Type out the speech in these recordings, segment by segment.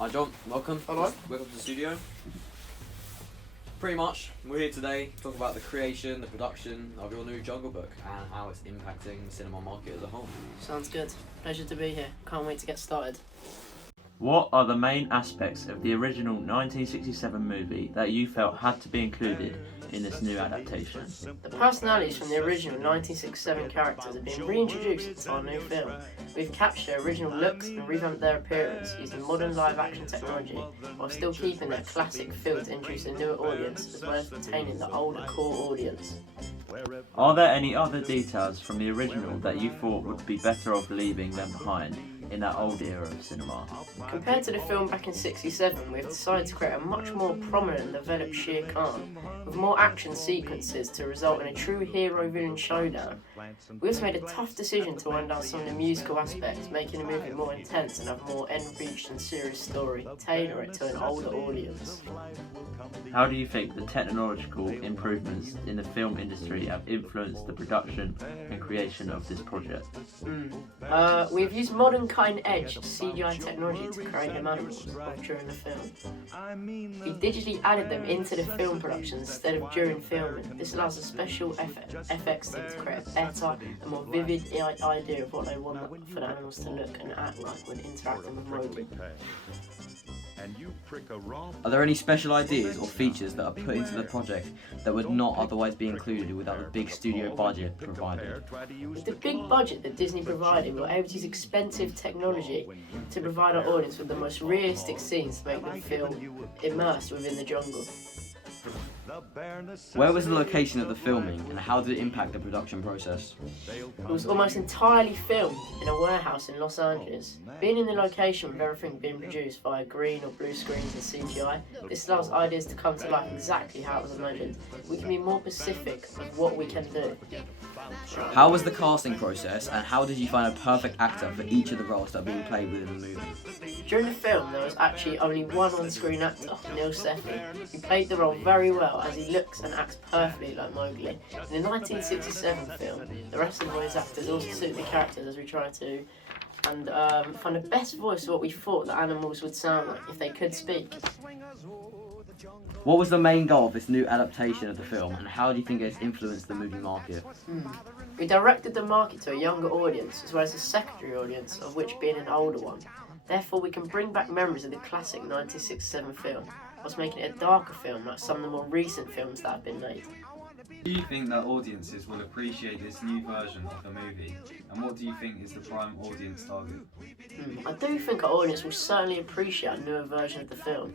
Hi John, welcome. Hello. Welcome to the studio. Pretty much, we're here today to talk about the creation, the production of your new Jungle Book and how it's impacting the cinema market as a whole. Sounds good. Pleasure to be here. Can't wait to get started. What are the main aspects of the original 1967 movie that you felt had to be included in this new adaptation? The personalities from the original 1967 characters have been reintroduced into our new film. We've captured their original looks and revamped their appearance using modern live-action technology while still keeping their classic feel to introduce a newer audience as well as retaining the older core audience. Are there any other details from the original that you thought would be better off leaving them behind in that old era of cinema? Compared to the film back in '67, we've decided to create a much more prominent and developed Shere Khan, with more action sequences to result in a true hero-villain showdown. We also made a tough decision to wind down some of the musical aspects, making the movie more intense and have a more end-reached and serious story, tailor it to an older audience. How do you think the technological improvements in the film industry have influenced the production and creation of this project? We've used modern cutting-edge CGI technology to create them animals during the film. We digitally added them into the film production instead of during filming. This allows a special FX team to create a better and more vivid idea of what they want for the animals to look and act like when interacting with Mowgli. Are there any special ideas or features that are put into the project that would not otherwise be included without the big studio budget provided? With the big budget that Disney provided, we were able to use expensive technology to provide our audience with the most realistic scenes to make them feel immersed within the jungle. Where was the location of the filming and how did it impact the production process? It was almost entirely filmed in a warehouse in Los Angeles. Being in the location with everything being produced via green or blue screens and CGI, this allows ideas to come to life exactly how it was imagined. We can be more specific with what we can do. How was the casting process and how did you find a perfect actor for each of the roles that are being played within the movie? During the film, there was actually only one on-screen actor, Neil Sethi, who played the role very well as he looks and acts perfectly like Mowgli. In the 1967 film, the rest of the voice actors also suit the characters as we try to find the best voice of what we thought the animals would sound like if they could speak. What was the main goal of this new adaptation of the film and how do you think it's influenced the movie market? We directed the market to a younger audience as well as a secondary audience, of which being an older one. Therefore, we can bring back memories of the classic 1967 film, whilst making it a darker film like some of the more recent films that have been made. Do you think that audiences will appreciate this new version of the movie? And what do you think is the prime audience target? I do think our audience will certainly appreciate a newer version of the film,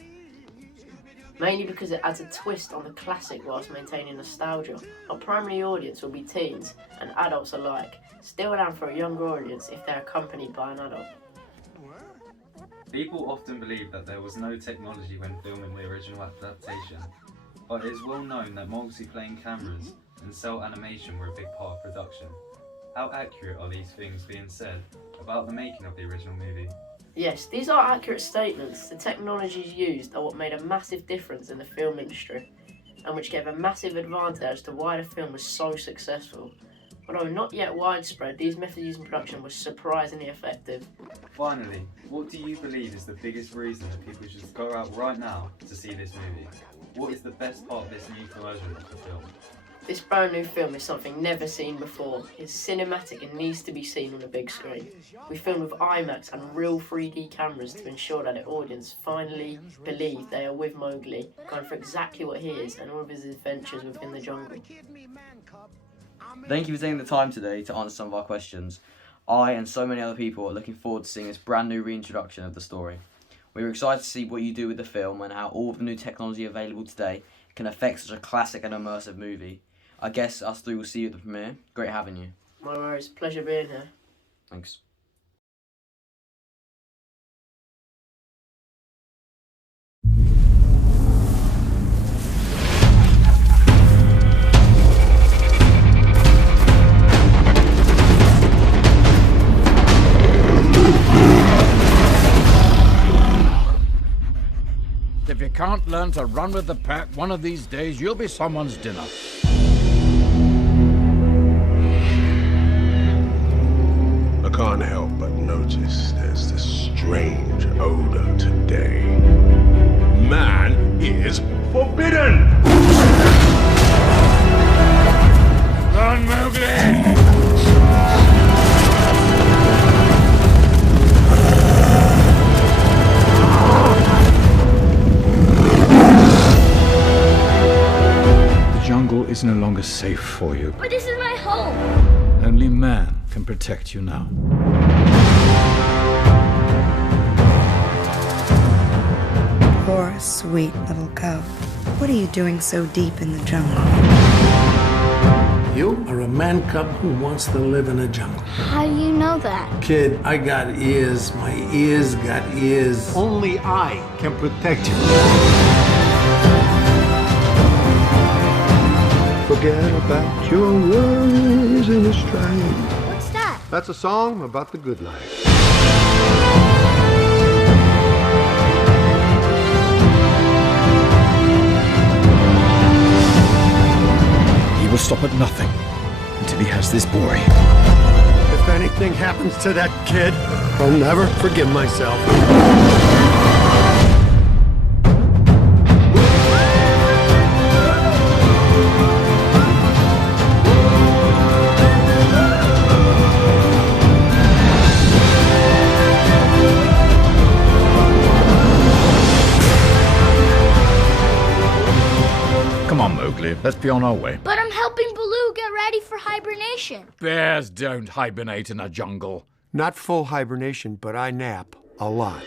mainly because it adds a twist on the classic whilst maintaining nostalgia. Our primary audience will be teens and adults alike, still allowed for a younger audience if they're accompanied by an adult. People often believe that there was no technology when filming the original adaptation, but it is well known that multi-plane cameras and cell animation were a big part of production. How accurate are these things being said about the making of the original movie? Yes, these are accurate statements. The technologies used are what made a massive difference in the film industry, and which gave a massive advantage as to why the film was so successful. Although not yet widespread, these methods used in production were surprisingly effective. Finally, what do you believe is the biggest reason that people should go out right now to see this movie? What is the best part of this new version of the film? This brand new film is something never seen before. It's cinematic and needs to be seen on a big screen. We filmed with IMAX and real 3D cameras to ensure that the audience finally believe they are with Mowgli, going for exactly what he is and all of his adventures within the jungle. Thank you for taking the time today to answer some of our questions. I and so many other people are looking forward to seeing this brand new reintroduction of the story. We're excited to see what you do with the film and how all of the new technology available today can affect such a classic and immersive movie. I guess us three will see you at the premiere. Great having you. My worries, pleasure being here. Thanks. If you can't learn to run with the pack, one of these days you'll be someone's dinner. I can't help but notice there's this strange odor today. forbidden! Run, Mowgli! The jungle is no longer safe for you. But this is my home. Only man can protect you now. Poor, sweet little cub. What are you doing so deep in the jungle? You are a man cub who wants to live in a jungle. How do you know that? Kid, I got ears. My ears got ears. Only I can protect you. Forget about your worries in a stride. What's that? That's a song about the good life. He will stop at nothing until he has this boy. If anything happens to that kid, I'll never forgive myself. Come on, Mowgli. Let's be on our way. But I'm helping Baloo get ready for hibernation. Bears don't hibernate in a jungle. Not full hibernation, but I nap a lot.